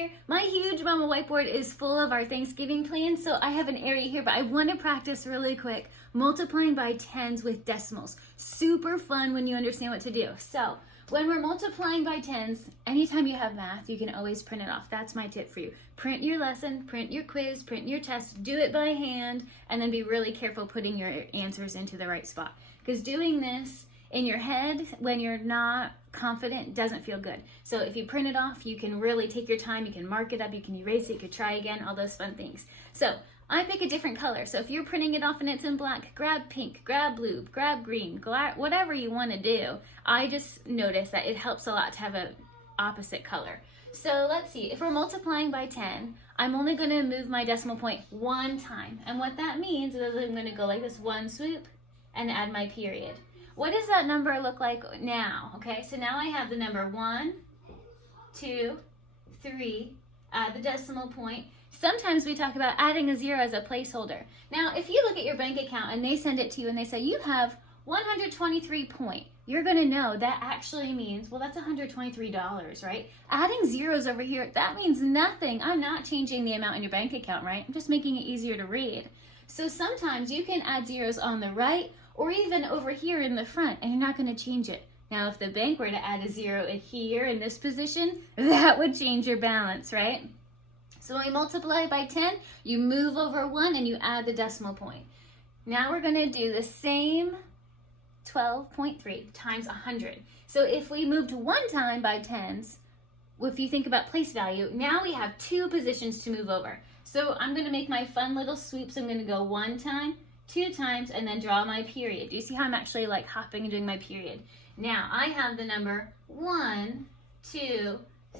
here, my huge mama whiteboard is full of our Thanksgiving plans, so I have an area here, but I want to practice really quick multiplying by tens with decimals. Super fun when you understand what to do. So when we're multiplying by tens, anytime you have math, you can always print it off. That's my tip for you. Print your lesson, print your quiz, print your test, do it by hand, and then be really careful putting your answers into the right spot. Because doing this in your head when you're not confident doesn't feel good. So if you print it off, you can really take your time, you can mark it up, you can erase it, you could try again, all those fun things. So I pick a different color. So if you're printing it off and it's in black, grab pink, grab blue, grab green, whatever you want to do. I just noticed that it helps a lot to have an opposite color. So let's see, if we're multiplying by 10, I'm only going to move my decimal point one time. And what that means is I'm going to go like this, one swoop, and add my period. What does that number look like now? Okay, so now I have the number 1, 2, 3, add the decimal point. Sometimes we talk about adding a 0 as a placeholder. Now, if you look at your bank account and they send it to you and they say you have 123 point, you're gonna know that actually means, well, that's $123, right? Adding zeros over here, that means nothing. I'm not changing the amount in your bank account, right? I'm just making it easier to read. So sometimes you can add zeros on the right or even over here in the front, and you're not going to change it. Now, if the bank were to add a 0 in here in this position, that would change your balance, right? So when we multiply by 10, you move over 1 and you add the decimal point. Now we're going to do the same 12.3 times 100. So if we moved one time by tens, if you think about place value, now we have 2 positions to move over. So I'm going to make my fun little sweeps. I'm going to go 1 time, 2 times, and then draw my period. Do you see how I'm actually like hopping and doing my period? Now I have the number 1, 2,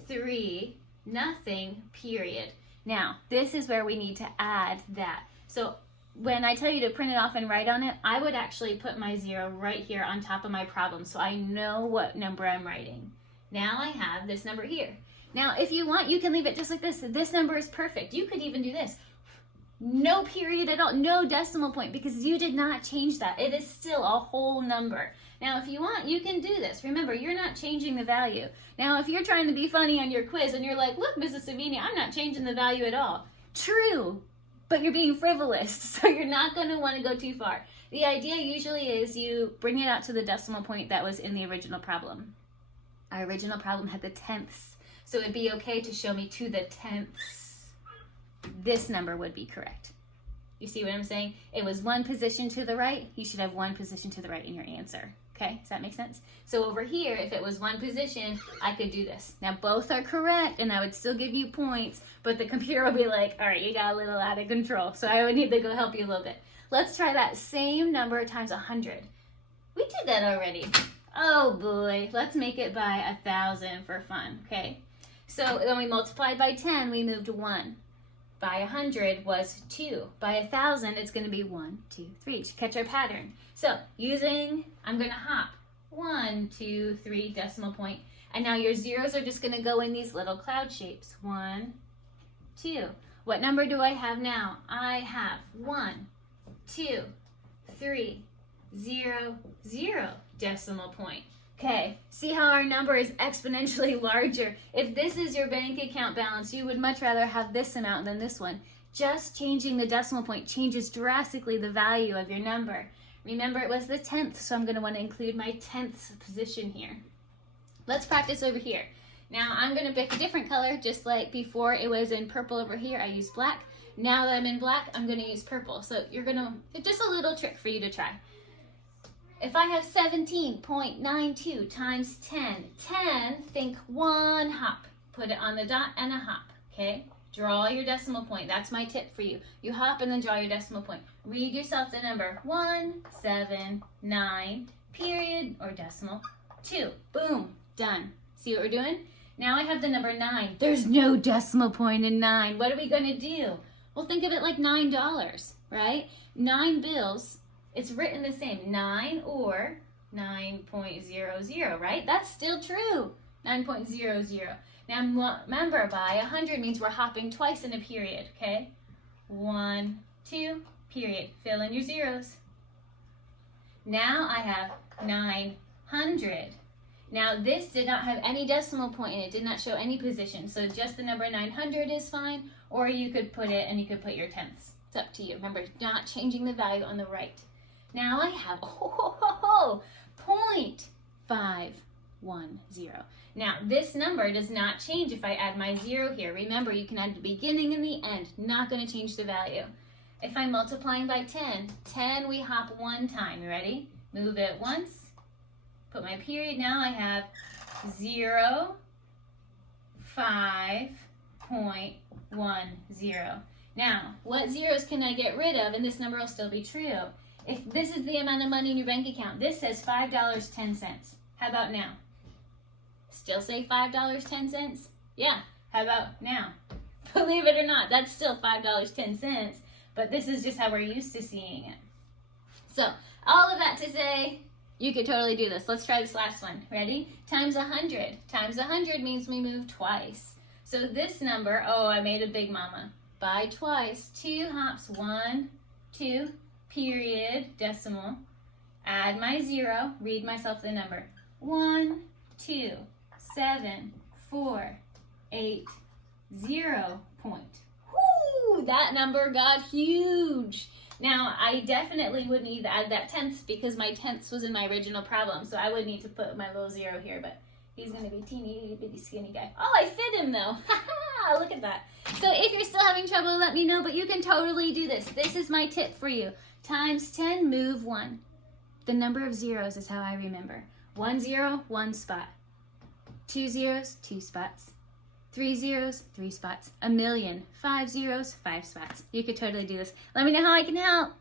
3, nothing, period. Now this is where we need to add that. So when I tell you to print it off and write on it, I would actually put my 0 right here on top of my problem so I know what number I'm writing. Now I have this number here. Now if you want, you can leave it just like this. This number is perfect. You could even do this. No period at all, no decimal point, because you did not change that. It is still a whole number. Now, if you want, you can do this. Remember, you're not changing the value. Now, if you're trying to be funny on your quiz and you're like, look, Mrs. Savini, I'm not changing the value at all. True, but you're being frivolous, so you're not going to want to go too far. The idea usually is you bring it out to the decimal point that was in the original problem. Our original problem had the tenths, so it'd be okay to show me to the tenths. This number would be correct. You see what I'm saying? It was 1 position to the right. You should have 1 position to the right in your answer. Okay, does that make sense? So over here, if it was 1 position, I could do this. Now both are correct and I would still give you points, but the computer will be like, all right, you got a little out of control. So I would need to go help you a little bit. Let's try that same number times 100. We did that already. Oh boy, let's make it by 1,000 for fun, okay? So when we multiplied by 10, we moved 1. By 100 was 2. By 1,000, it's going to be 1, 2, 3. To catch our pattern. So I'm going to hop 1, 2, 3 decimal point. And now your zeros are just going to go in these little cloud shapes. 1, 2. What number do I have now? I have 1, 2, 3, 0, 0 decimal point. Okay, see how our number is exponentially larger. If this is your bank account balance, you would much rather have this amount than this one. Just changing the decimal point changes drastically the value of your number. Remember, it was the 10th, so I'm going to want to include my 10th position here. Let's practice over here. Now I'm going to pick a different color, just like before it was in purple over here. I used black. Now that I'm in black, I'm going to use purple. So just a little trick for you to try. If I have 17.92 times 10, think 1 hop. Put it on the dot and a hop, okay? Draw your decimal point. That's my tip for you. You hop and then draw your decimal point. Read yourself the number 179, period, or decimal 2. Boom, done. See what we're doing? Now I have the number 9. There's no decimal point in 9. What are we going to do? Well, think of it like $9, right? 9 bills. It's written the same, 9 or 9.00, right? That's still true, 9.00. Now remember, by 100 means we're hopping twice in a period, okay? 1, 2, period. Fill in your zeros. Now I have 900. Now this did not have any decimal point in it, did not show any position. So just the number 900 is fine, or you could put it and you could put your tenths. It's up to you. Remember, not changing the value on the right. Now I have 0.510. Now this number does not change if I add my 0 here. Remember, you can add the beginning and the end, not going to change the value. If I'm multiplying by 10, we hop one time. You ready? Move it once, put my period. Now I have 0, 5.10. Now, what zeros can I get rid of and this number will still be true? If this is the amount of money in your bank account, this says $5.10. How about now? Still say $5.10? Yeah, how about now? Believe it or not, that's still $5.10, but this is just how we're used to seeing it. So, all of that to say, you could totally do this. Let's try this last one. Ready? Times 100. Times 100 means we move twice. So this number, oh, I made a big mama. By twice, 2 hops, 1, 2, period, decimal. Add my 0, read myself the number. 1, 2, 7, 4, 8, 0 point. Whoo! That number got huge. Now, I definitely would need to add that tenths because my tenths was in my original problem, so I would need to put my little 0 here, but he's going to be teeny bitty skinny guy. Oh, I fit him though. Look at that. So if you're still having trouble, let me know, but you can totally do this. This is my tip for you. Times 10, move 1. The number of zeros is how I remember. 1 0, 1 spot. 2 zeros, 2 spots. 3 zeros, 3 spots. A million, 5 zeros, 5 spots. You could totally do this. Let me know how I can help.